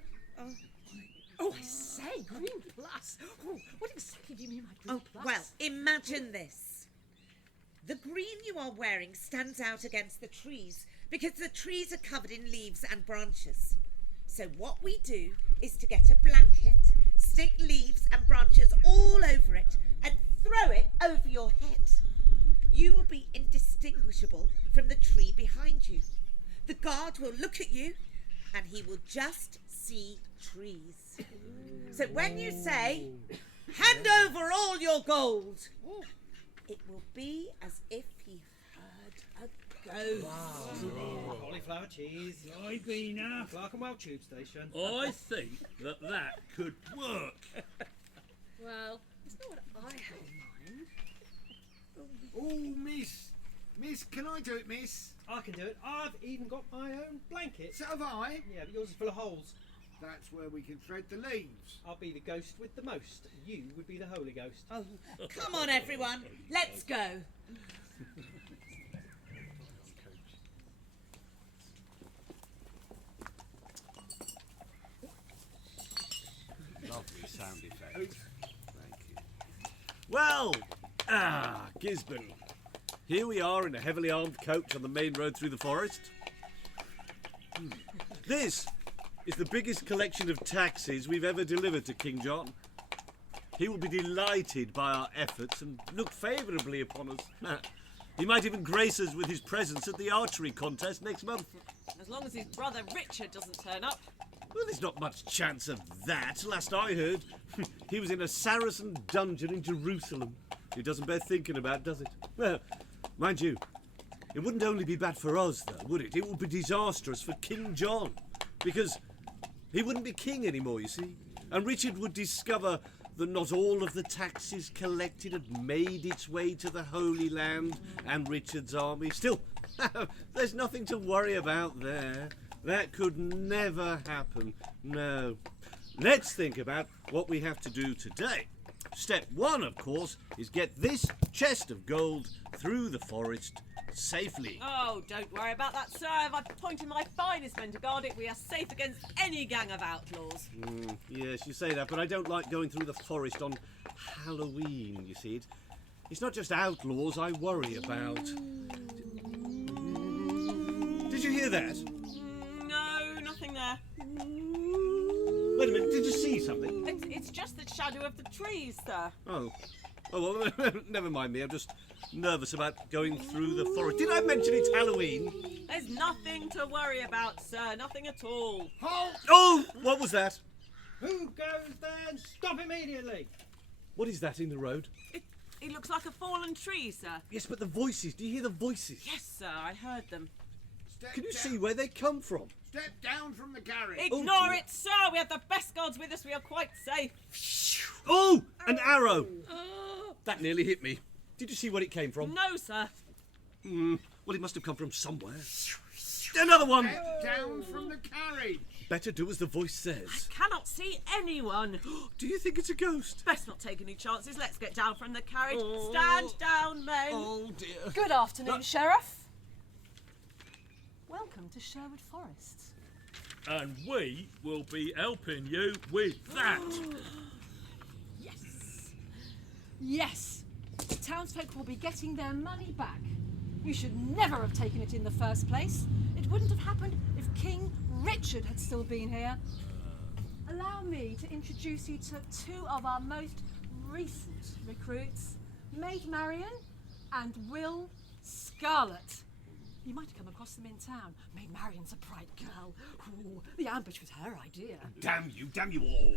Oh, I say, green plus. Oh, what exactly do you mean by green plus? Well, imagine this. The green you are wearing stands out against the trees because the trees are covered in leaves and branches. So what we do is to get a blanket, stick leaves and branches all over it and throw it over your head. You will be indistinguishable from the tree behind you. The guard will look at you and he will just see trees. So when you say, hand over all your gold, it will be as if he heard a ghost. Wow. Cauliflower cheese. Ribena. Clerkenwell Tube Station. I think that could work. Well, it's not what I had in mind. Oh, Miss, can I do it, Miss? I can do it. I've even got my own blanket. So have I. Yeah, but yours is full of holes. That's where we can thread the leaves. I'll be the ghost with the most. You would be the Holy Ghost. Oh, come on, everyone. Let's go. Lovely sound effect. Thank you. Well, Gisbourne. Here we are in a heavily armed coach on the main road through the forest. This is the biggest collection of taxes we've ever delivered to King John. He will be delighted by our efforts and look favourably upon us. He might even grace us with his presence at the archery contest next month. As long as his brother Richard doesn't turn up. Well, there's not much chance of that. Last I heard, he was in a Saracen dungeon in Jerusalem. It doesn't bear thinking about, does it? Well, mind you, it wouldn't only be bad for us, though, would it? It would be disastrous for King John, because he wouldn't be king anymore, you see. And Richard would discover that not all of the taxes collected had made its way to the Holy Land and Richard's army. Still, there's nothing to worry about there. That could never happen. No. let's think about what we have to do today. Step one, of course, is get this chest of gold through the forest safely. Oh, don't worry about that, sir. I've appointed my finest men to guard it. We are safe against any gang of outlaws. Yes, you say that, but I don't like going through the forest on Halloween, you see. It's not just outlaws I worry about. Did you hear that? No, nothing there. Wait a minute, did you see something? It's just the shadow of the trees, sir. Oh, well, never mind me. I'm just nervous about going through the forest. Did I mention it's Halloween? There's nothing to worry about, sir. Nothing at all. Halt! Oh, what was that? Who goes there and stop immediately? What is that in the road? It looks like a fallen tree, sir. Yes, but the voices. Do you hear the voices? Yes, sir. I heard them. Can you see where they come from? Step down from the carriage. Ignore it, sir. We have the best guards with us. We are quite safe. Oh, an arrow. That nearly hit me. Did you see where it came from? No, sir. Well, it must have come from somewhere. Another one. Step down from the carriage. Better do as the voice says. I cannot see anyone. Do you think it's a ghost? Best not take any chances. Let's get down from the carriage. Stand down, men. Oh, dear. Good afternoon, Sheriff. Welcome to Sherwood Forest. And we will be helping you with that. Yes. Yes. The townsfolk will be getting their money back. We should never have taken it in the first place. It wouldn't have happened if King Richard had still been here. Allow me to introduce you to two of our most recent recruits, Maid Marion and Will Scarlet. You might have come across them in town. Maid Marion's a bright girl. Ooh, the ambush was her idea. Damn you all.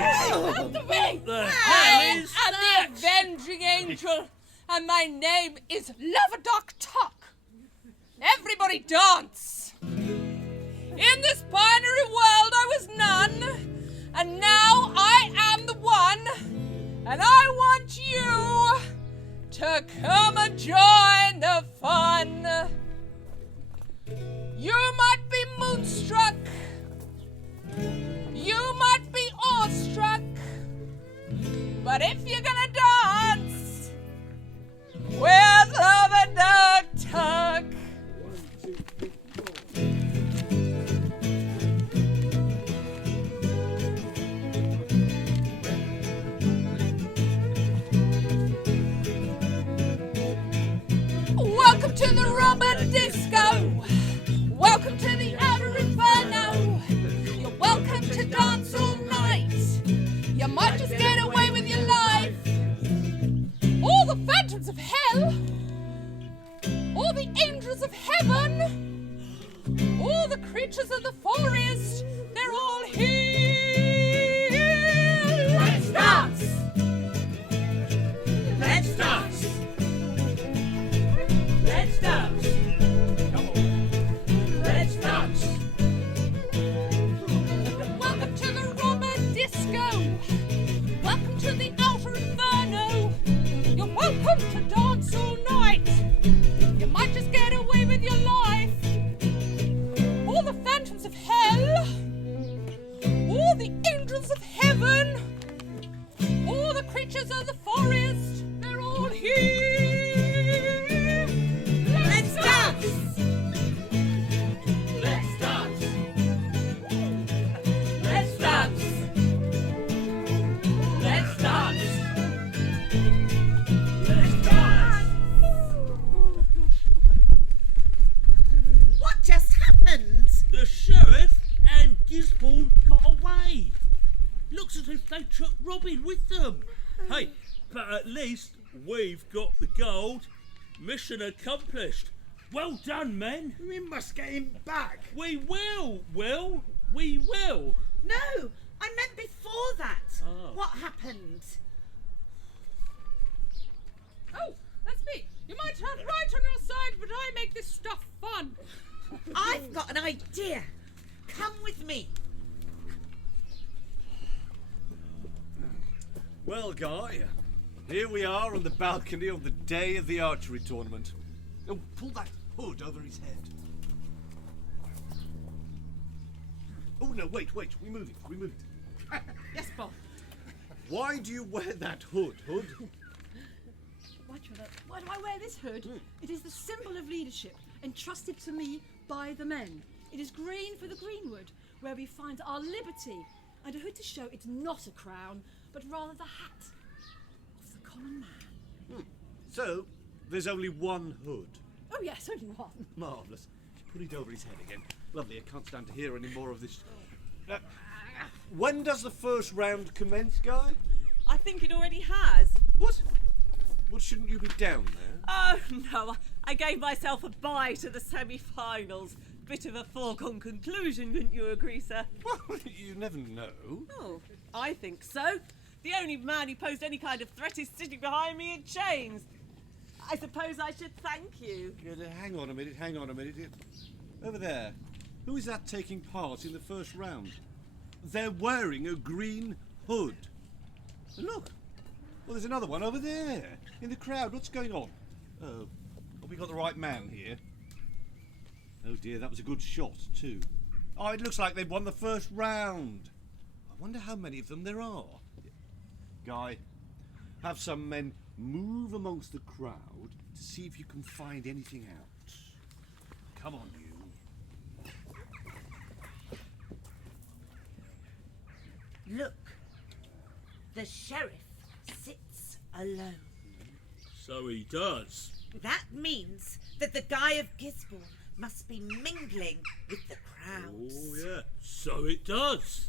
Out the way! The I hell is am the Avenging Angel, and my name is Loverdock Tuck. Everybody dance! In this binary world I was none, and now I am the one, and I want you to come and join the fun. You might be moonstruck, you might be awestruck, but if you're gonna dance with Loverdock Tuck, welcome to the Robert Disco. Welcome to the Outer Inferno. You're welcome to dance all night. You might just get away with your life. All the phantoms of hell, all the angels of heaven, all the creatures of the forest, they're all here. Let's dance. Let's dance. Let's dance. Come on. Let's dance. Welcome to the Robert Disco. Welcome to the Outer Inferno. You're welcome to dance all night. You might just get away with your life. All the phantoms of hell, all the angels of heaven, all the creatures of the forest, they're all here. Let's dance! Let's dance! Let's dance! Let's dance! Let's dance! What just happened? The sheriff and Gisbourne got away. Looks as if they took Robin with them. Hey, but at least we've got the gold. Mission accomplished. Well done, men. We must get him back. We will, Will. We will. No, I meant before that. Oh. What happened? Oh, that's me. You might have right on your side, but I make this stuff fun. I've got an idea. Come with me. Well, Guy, here we are on the balcony on the day of the archery tournament. Oh, pull that hood over his head. no, wait. Remove it. Yes, Bob. Why do you wear that hood, Hood? Why do I wear this hood? It is the symbol of leadership entrusted to me by the men. It is green for the greenwood, where we find our liberty, and a hood to show it's not a crown, but rather the hat of the common man. So, there's only one hood. Oh yes, only one. Marvellous. Put it over his head again. Lovely, I can't stand to hear any more of this. When does the first round commence, Guy? I think it already has. What? Well, shouldn't you be down there? Oh, no, I gave myself a bye to the semi-finals. Bit of a foregone conclusion, wouldn't you agree, sir? Well, you never know. Oh, I think so. The only man who posed any kind of threat is sitting behind me in chains. I suppose I should thank you. Yeah, hang on a minute. Over there. Who is that taking part in the first round? They're wearing a green hood. And look. Well, there's another one over there. In the crowd. What's going on? Oh, have we got the right man here? Oh dear, that was a good shot too. Oh, it looks like they've won the first round. I wonder how many of them there are. Guy, have some men move amongst the crowd to see if you can find anything out. Come on, you. Look, the sheriff sits alone. So he does. That means that the guy of Gisbourne must be mingling with the crowds. Oh, yeah. So it does.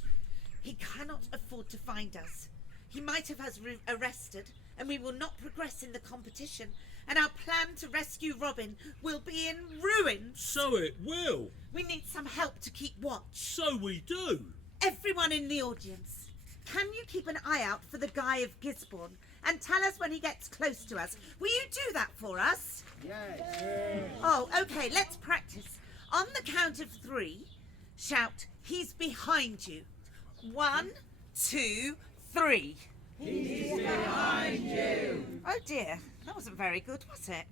He cannot afford to find us. He might have us arrested, and we will not progress in the competition, and our plan to rescue Robin will be in ruins. So it will. We need some help to keep watch. So we do. Everyone in the audience, can you keep an eye out for the guy of Gisbourne and tell us when he gets close to us? Will you do that for us? Yes. Oh, okay, let's practice. On the count of 3, shout, "He's behind you." 1, 2, 3. He's behind you. Oh dear, that wasn't very good, was it?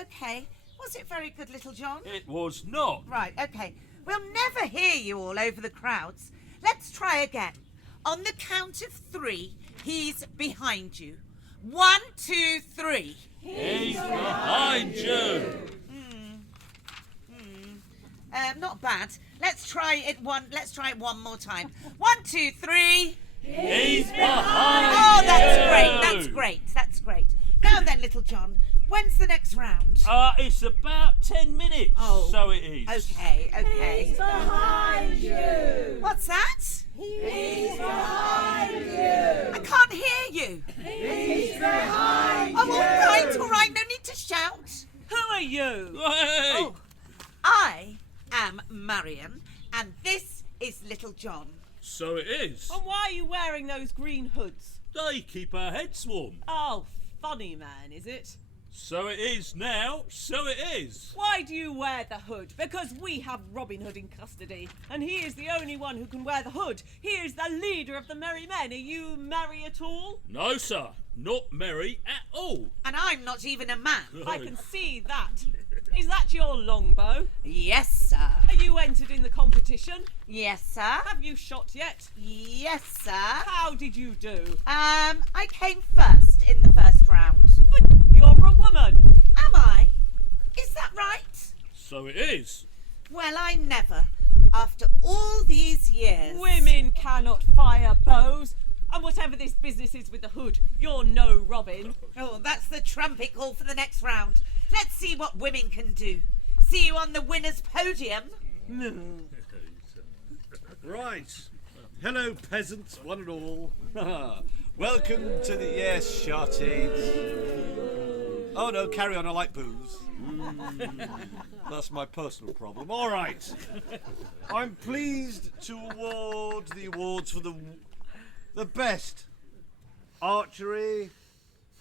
Okay. Was it very good, little John? It was not. Right, okay. We'll never hear you all over the crowds. Let's try again. On the count of 3, he's behind you. 1, 2, 3. He's behind you. Not bad. Let's try it one more time. 1, 2, 3. He's behind you. Oh, that's great. Now then, little John, when's the next round? It's about 10 minutes. Oh. So it is. Okay. He's behind you. What's that? He's behind you. I can't hear you. He's behind Oh, you. all right, no need to shout. Who are you? Hey. Oh, I am Marion, and this is little John. So it is. And why are you wearing those green hoods? They keep our heads warm. Oh, funny man, is it? So it is now. So it is. Why do you wear the hood? Because we have Robin Hood in custody, and he is the only one who can wear the hood. He is the leader of the merry men. Are you merry at all? No, sir. Not merry at all. And I'm not even a man. I can see that. Is that your longbow? Yes, sir. Are you entered in the competition? Yes, sir. Have you shot yet? Yes, sir. How did you do? I came first in the first round. But you're a woman. Am I? Is that right? So it is. Well, I never. After all these years. Women cannot fire bows. And whatever this business is with the hood, you're no Robin. Oh, that's the trumpet call for the next round. Let's see what women can do. See you on the winner's podium. Right. Hello, peasants, one and all. Welcome to the... Yes, shotties. Oh, no, carry on. I like booze. That's my personal problem. All right. I'm pleased to award the awards for the best archery.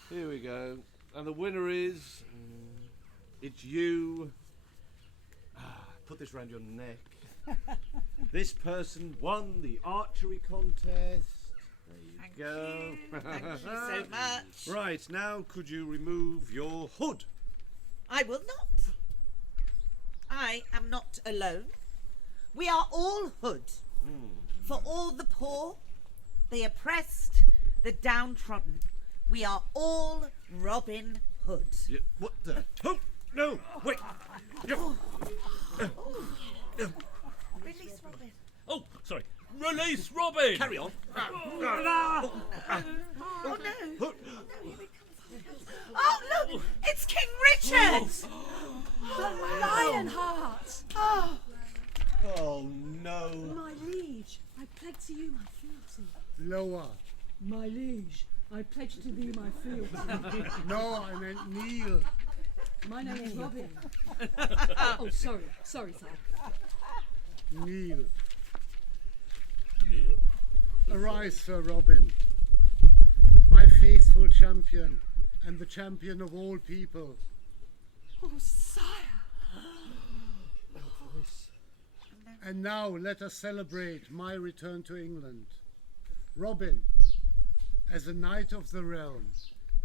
Here we go. And the winner is... It's you. Put this round your neck. This person won the archery contest. There you go. Thank you so much. Right, now could you remove your hood? I will not. I am not alone. We are all Hood. For all the poor, the oppressed, the downtrodden, we are all Robin Hood. Yeah, what the? Oh, no, wait. Release Robin. Oh, sorry. Release Robin! Carry on. Oh no! Oh, here it comes. Oh look! It's King Richard! The Lionheart! Oh, Oh, no. My liege, I pledge to you my fealty. Lower. My liege, I pledge to thee my fealty. No, I meant Neal. My name is Robin. Oh, sorry, sir. Neal. Arise, Sir Robin, my faithful champion and the champion of all people. Oh, sire. And now let us celebrate my return to England. Robin, as a knight of the realm,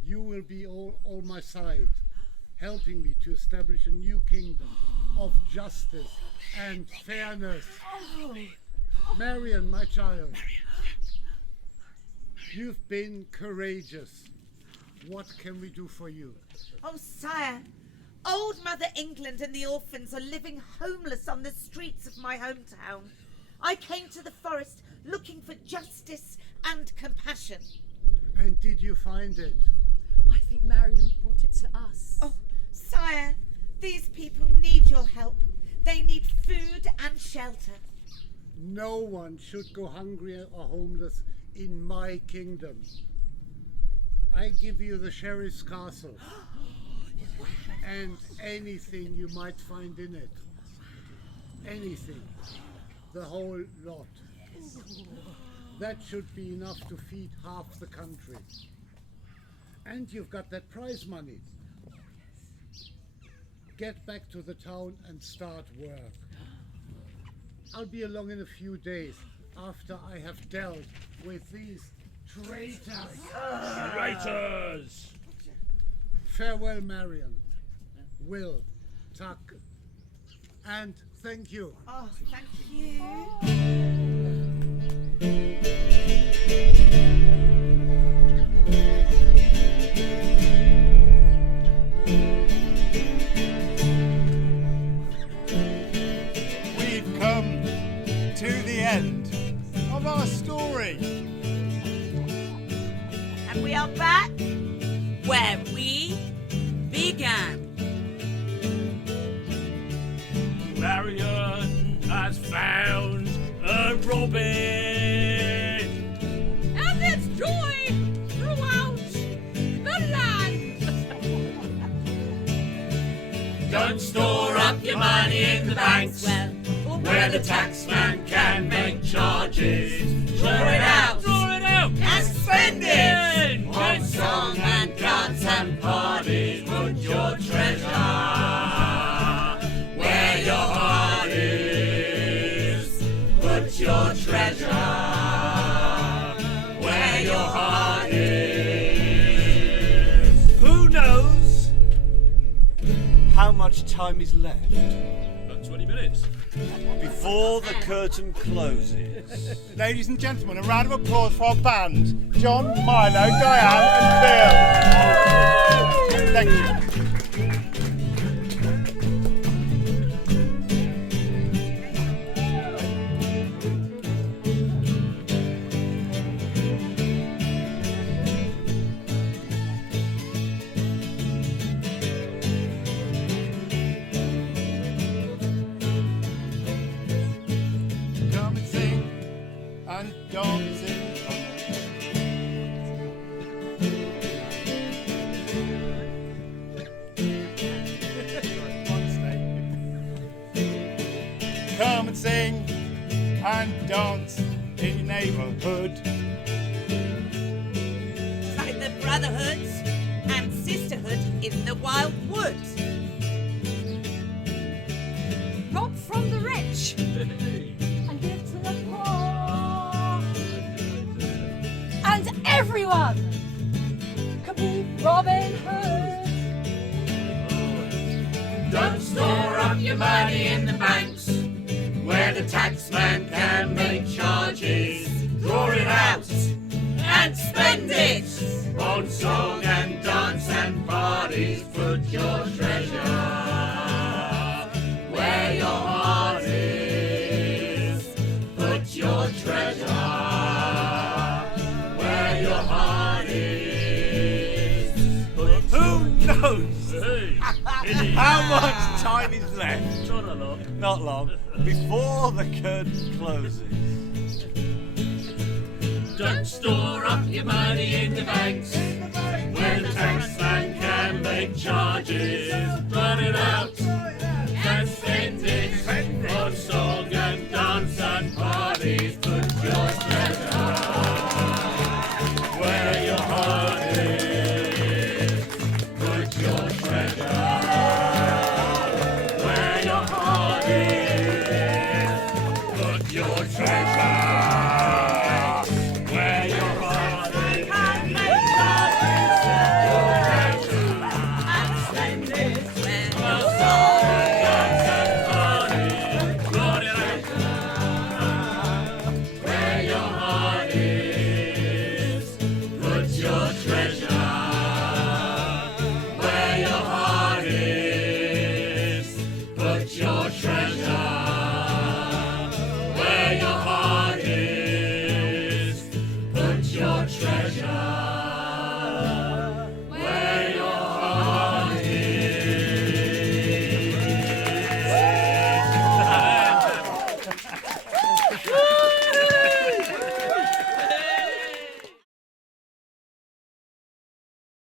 you will be all my side, helping me to establish a new kingdom of justice and fairness. Marion, my child, you've been courageous. What can we do for you? oh, sire. Old Mother England and the orphans are living homeless on the streets of my hometown. I came to the forest looking for justice and compassion. And did you find it? I think Marion brought it to us. Oh, sire, these people need your help. They need food and shelter. No one should go hungry or homeless in my kingdom. I give you the sheriff's castle and anything you might find in it. Anything. The whole lot. That should be enough to feed half the country. And you've got that prize money. Get back to the town and start work. I'll be along in a few days after I have dealt with these traitors. Traitors! Farewell, Marion. Will, Tuck, and thank you. Oh, thank you. We've come to the end of our story. And we are back where we began. Marion has found a Robin, And there's joy throughout the land. Don't store up your money in the banks, where the taxman can make charges. Draw it out. Draw it out! And spend it. On song and dance and parties, put your treasure where your heart is. Put your treasure where your heart is. Who knows how much time is left About 20 minutes. before the curtain closes? Ladies and gentlemen, a round of applause for our band, Jon, Milo, Diane and Bill. Thank you. Come and sing and dancing. Come and sing and dance in your neighbourhood. Like the brotherhoods and sisterhood in the wild woods. Rob from the rich and give to the poor. And everyone can be Robin Hood. Don't store up your money in the banks, where the taxman can make charges. Draw it out and spend it on song and dance and parties. Put your treasure where your heart is. Put your treasure where your heart is. Who knows how much time is left? Not long. Before the curtain closes. Don't store up your money in the banks where the taxman can make charges. Run it out and spend it on song and dance and parties.